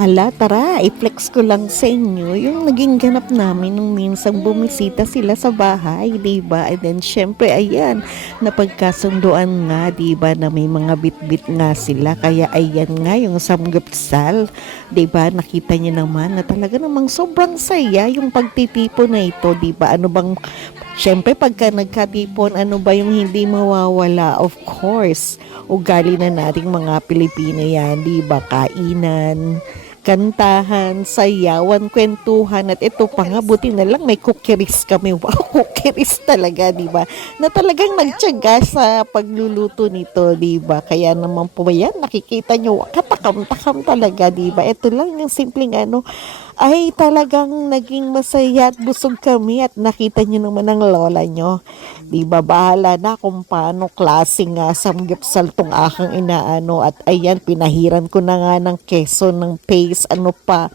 Hala, tara, i-flex ko lang sa inyo yung naging ganap namin nung minsang bumisita sila sa bahay, di ba? And then, syempre, ayan, napagkasunduan nga, di ba, na may mga bit-bit nga sila. Kaya, ayan nga, yung samgupsal, di ba? Nakita niyo naman na talaga namang sobrang saya yung pagtitipo na ito, di ba? Ano bang Siyempre, pagka nagkatipon, ano ba yung hindi mawawala? Of course, ugali na nating mga Pilipino yan, di ba? Kainan, kantahan, sayawan, kwentuhan, at ito pa nga, buti na lang may cookeries kami. Wow, cookeries talaga, di ba? Na talagang nagtiyaga sa pagluluto nito, di ba? Kaya naman po yan, nakikita nyo, katakam-takam talaga, di ba? Ito lang yung simpleng ay talagang naging masaya at busog kami at nakita nyo naman ang lola nyo. Di ba, bahala na kung paano klaseng samgyupsal tong aking inaano. At ayan, pinahiran ko na nga ng keso, ng paste, ano pa.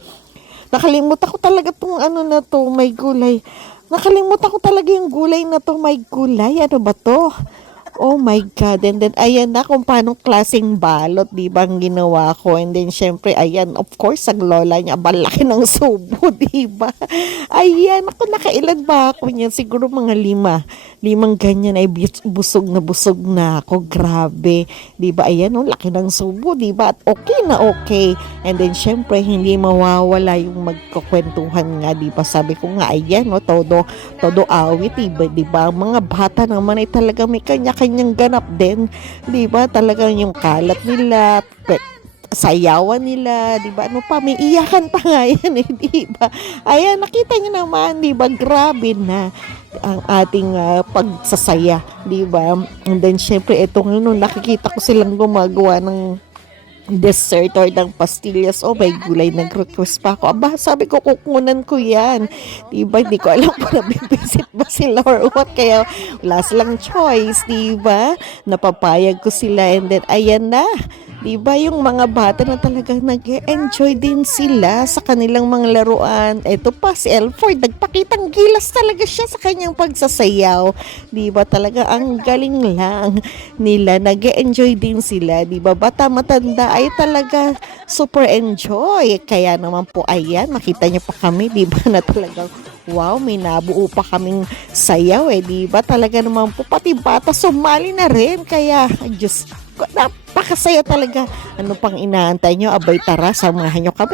Nakalimutan ko talaga tong ano na to, may gulay. Nakalimutan ko talaga yung gulay na to, may gulay. Ano ba to? Oh my God. And then, ayan na kung paano klaseng balot, di ba, ang ginawa ko. And then, syempre, ayan, of course, ang lola niya, balaki ng subo, di ba? Ayan, ako, nakailan ba ako niyan? Siguro mga 5. 5 ganyan ay busog na ako. Grabe. Di ba? Ayan, oh, laki ng subo, di ba? At okay na okay. And then, syempre, hindi mawawala yung magkukwentuhan nga, di ba? Sabi ko nga, ayan, oh, todo awit, di ba? Mga bata naman ay talaga may kanya-kanyang ganap din, di ba? Talagang yung kalat nila, sayawan nila, di ba? Ano pa, may iyakan pa nga yan, eh, di ba? Ayan, nakita niyo naman, di ba? Grabe na ang ating pagsasaya, di ba? And then, syempre, ito ngayon, nakikita ko silang gumagawa ng dessert or ng pastillas. Oh, may gulay, nag-request pa ako. Aba, sabi ko, kukunan ko yan. Diba, hindi ko alam kung nabibisit ba sila or what. Kaya, wala silang choice, diba? Napapayag ko sila and then, ayan na. Diba, yung mga bata na talagang nag-enjoy din sila sa kanilang mga laruan. Eto pa, si Elford, nagpakitang gilas talaga siya sa kanyang pagsasayaw. Diba, talaga ang galing lang nila. Nag-enjoy din sila. Diba, bata matanda ay talaga super enjoy. Kaya naman po, ayan, makita niyo pa kami, diba, na talagang wow, may nabuo pa kaming sayaw diba? Talaga naman po, pati bata sumali na rin. Kaya, Diyos ko, napakasaya talaga. Ano pang inaantay nyo? Abay, tara, samahan nyo kami.